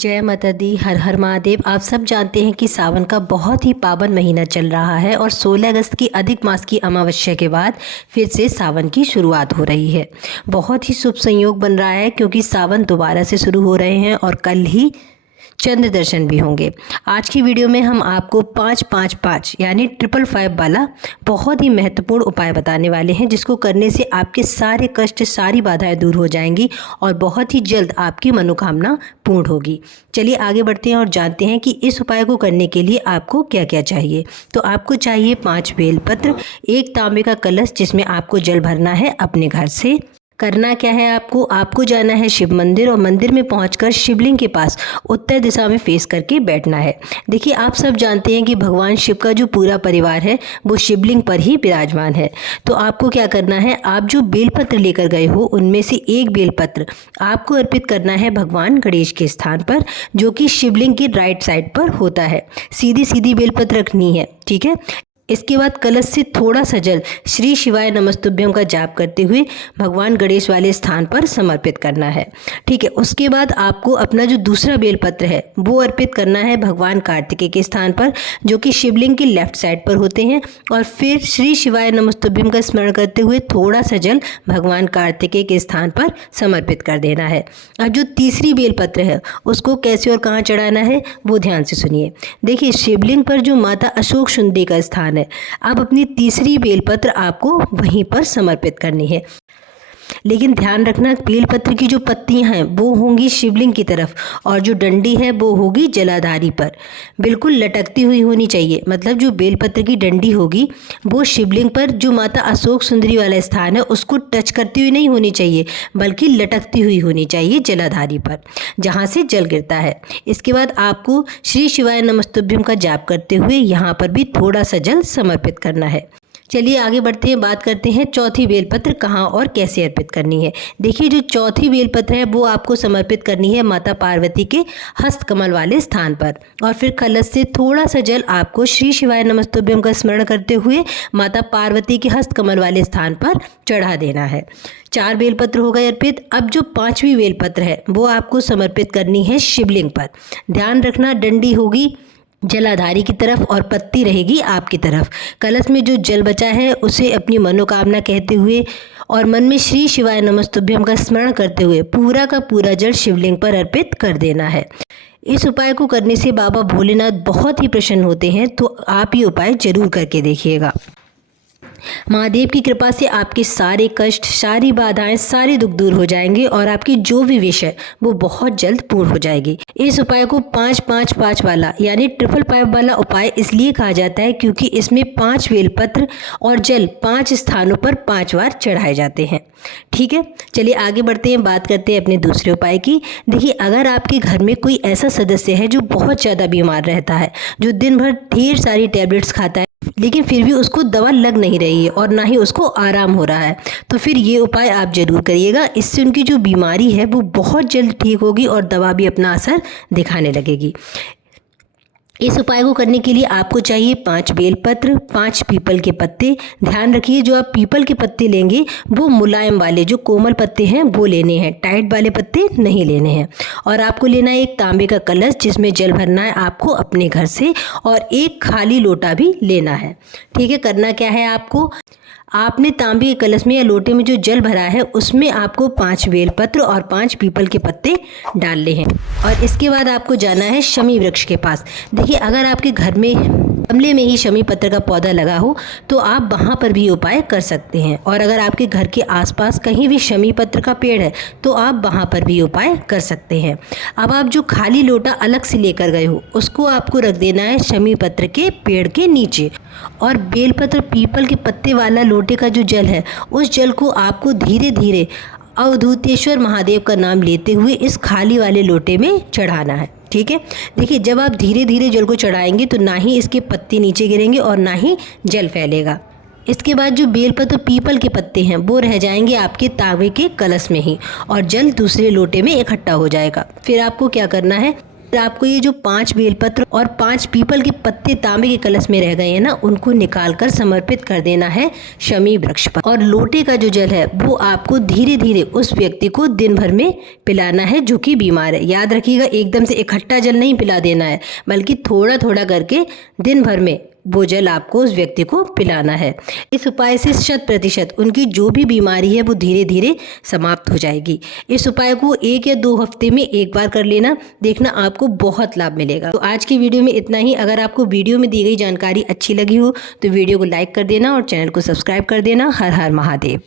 जय माता दी। हर हर महादेव। आप सब जानते हैं कि सावन का बहुत ही पावन महीना चल रहा है और 16 अगस्त की अधिक मास की अमावस्या के बाद फिर से सावन की शुरुआत हो रही है। बहुत ही शुभ संयोग बन रहा है क्योंकि सावन दोबारा से शुरू हो रहे हैं और कल ही चंद्र दर्शन भी होंगे। आज की वीडियो में हम आपको 5-5-5 यानी 555 वाला बहुत ही महत्वपूर्ण उपाय बताने वाले हैं, जिसको करने से आपके सारे कष्ट, सारी बाधाएं दूर हो जाएंगी और बहुत ही जल्द आपकी मनोकामना पूर्ण होगी। चलिए आगे बढ़ते हैं और जानते हैं कि इस उपाय को करने के लिए आपको क्या क्या चाहिए। तो आपको चाहिए 5 बेलपत्र, 1 तांबे का कलश जिसमें आपको जल भरना है अपने घर से। करना क्या है, आपको जाना है शिव मंदिर और मंदिर में पहुंचकर शिवलिंग के पास उत्तर दिशा में फेस करके बैठना है। देखिए, आप सब जानते हैं कि भगवान शिव का जो पूरा परिवार है वो शिवलिंग पर ही विराजमान है। तो आपको क्या करना है, आप जो बेलपत्र लेकर गए हो उनमें से 1 बेलपत्र आपको अर्पित करना है भगवान गणेश के स्थान पर, जो कि शिवलिंग की राइट साइड पर होता है। सीधी सीधी बेलपत्र रखनी है, ठीक है। इसके बाद कलश से थोड़ा सा जल श्री शिवाय नमस्तुभ्यम का जाप करते हुए भगवान गणेश वाले स्थान पर समर्पित करना है, ठीक है। उसके बाद आपको अपना जो दूसरा बेलपत्र है वो अर्पित करना है भगवान कार्तिकेय के स्थान पर, जो कि शिवलिंग की लेफ्ट साइड पर होते हैं। और फिर श्री शिवाय नमस्तुभ्यम का स्मरण करते हुए थोड़ा सा जल भगवान कार्तिकेय के स्थान पर समर्पित कर देना है। अब जो तीसरी बेलपत्र है उसको कैसे और कहाँ चढ़ाना है वो ध्यान से सुनिए। देखिए, शिवलिंग पर जो माता अशोक सुंदरी का स्थान है, अब अपनी तीसरी बेलपत्र आपको वहीं पर समर्पित करनी है। लेकिन ध्यान रखना, बेलपत्र की जो पत्तियां हैं वो होंगी शिवलिंग की तरफ और जो डंडी है वो होगी जलाधारी पर, बिल्कुल लटकती हुई होनी चाहिए। मतलब जो बेलपत्र की डंडी होगी वो शिवलिंग पर जो माता अशोक सुंदरी वाला स्थान है उसको टच करती हुई नहीं होनी चाहिए, बल्कि लटकती हुई होनी चाहिए जलाधारी पर, जहाँ से जल गिरता है। इसके बाद आपको श्री शिवाय नमस्तुभ्यम का जाप करते हुए यहाँ पर भी थोड़ा सा जल समर्पित करना है। चलिए आगे बढ़ते हैं, बात करते हैं चौथी बेलपत्र कहाँ और कैसे अर्पित करनी है। देखिए, जो चौथी बेलपत्र है वो आपको समर्पित करनी है माता पार्वती के हस्तकमल वाले स्थान पर। और फिर कलश से थोड़ा सा जल आपको श्री शिवाय नमस्तुभ्यम का स्मरण करते हुए माता पार्वती के हस्तकमल वाले स्थान पर चढ़ा देना है। 4 बेलपत्र हो गए अर्पित। अब जो 5वीं बेलपत्र है वो आपको समर्पित करनी है शिवलिंग पर। ध्यान रखना, डंडी होगी जलाधारी की तरफ और पत्ती रहेगी आपकी तरफ। कलश में जो जल बचा है उसे अपनी मनोकामना कहते हुए और मन में श्री शिवाय नमस्तुभ्यम का स्मरण करते हुए पूरा का पूरा जल शिवलिंग पर अर्पित कर देना है। इस उपाय को करने से बाबा भोलेनाथ बहुत ही प्रसन्न होते हैं, तो आप ये उपाय जरूर करके देखिएगा। महादेव की कृपा से आपके सारे कष्ट, सारी बाधाएं, सारे दुख दूर हो जाएंगे और आपकी जो भी विश है वो बहुत जल्द पूर्ण हो जाएगी। इस उपाय को 5-5-5 वाला यानी 555 वाला उपाय इसलिए कहा जाता है क्योंकि इसमें 5 बेलपत्र और जल 5 स्थानों पर 5 बार चढ़ाए जाते हैं, ठीक है। चलिए आगे बढ़ते हैं, बात करते हैं अपने दूसरे उपाय की। देखिए, अगर आपके घर में कोई ऐसा सदस्य है जो बहुत ज़्यादा बीमार रहता है, जो दिन भर ढेर सारी टैबलेट्स खाता है लेकिन फिर भी उसको दवा लग नहीं रही है और ना ही उसको आराम हो रहा है, तो फिर ये उपाय आप जरूर करिएगा। इससे उनकी जो बीमारी है वो बहुत जल्द ठीक होगी और दवा भी अपना असर दिखाने लगेगी। इस उपाय को करने के लिए आपको चाहिए 5 बेलपत्र, 5 पीपल के पत्ते। ध्यान रखिए, जो आप पीपल के पत्ते लेंगे वो मुलायम वाले, जो कोमल पत्ते हैं वो लेने हैं, टाइट वाले पत्ते नहीं लेने हैं। और आपको लेना है 1 तांबे का कलश जिसमें जल भरना है आपको अपने घर से, और 1 खाली लोटा भी लेना है, ठीक है। करना क्या है, आपने तांबे के कलश में या लोटे में जो जल भरा है उसमें आपको 5 बेलपत्र और 5 पीपल के पत्ते डालने हैं। और इसके बाद आपको जाना है शमी वृक्ष के पास। देखिए, अगर आपके घर में गमले में ही शमी पत्र का पौधा लगा हो तो आप वहाँ पर भी उपाय कर सकते हैं, और अगर आपके घर के आसपास कहीं भी शमी पत्र का पेड़ है तो आप वहाँ पर भी उपाय कर सकते हैं। अब आप जो खाली लोटा अलग से लेकर गए हो उसको आपको रख देना है शमी पत्र के पेड़ के नीचे, और बेलपत्र पीपल के पत्ते वाला लोटे का जो जल है उस जल को आपको धीरे धीरे अवधूतेश्वर महादेव का नाम लेते हुए इस खाली वाले लोटे में चढ़ाना है, ठीक है। देखिए, जब आप धीरे धीरे जल को चढ़ाएंगे तो ना ही इसके पत्ते नीचे गिरेंगे और ना ही जल फैलेगा। इसके बाद जो बेलपत्र पीपल के पत्ते हैं वो रह जाएंगे आपके तांबे के कलश में ही और जल दूसरे लोटे में इकट्ठा हो जाएगा। फिर आपको क्या करना है, आपको ये जो 5 बेलपत्र और 5 पीपल के पत्ते तांबे के कलश में रह गए हैं ना, उनको निकाल कर समर्पित कर देना है शमी वृक्ष पर। और लोटे का जो जल है वो आपको धीरे धीरे उस व्यक्ति को दिन भर में पिलाना है जो कि बीमार है। याद रखिएगा, एकदम से इकट्ठा जल नहीं पिला देना है, बल्कि थोड़ा थोड़ा करके दिन भर में वो जल आपको उस व्यक्ति को पिलाना है। इस उपाय से 100% उनकी जो भी बीमारी है वो धीरे धीरे समाप्त हो जाएगी। इस उपाय को 1 या 2 हफ्ते में एक बार कर लेना, देखना आपको बहुत लाभ मिलेगा। तो आज की वीडियो में इतना ही। अगर आपको वीडियो में दी गई जानकारी अच्छी लगी हो तो वीडियो को लाइक कर देना और चैनल को सब्सक्राइब कर देना। हर हर महादेव।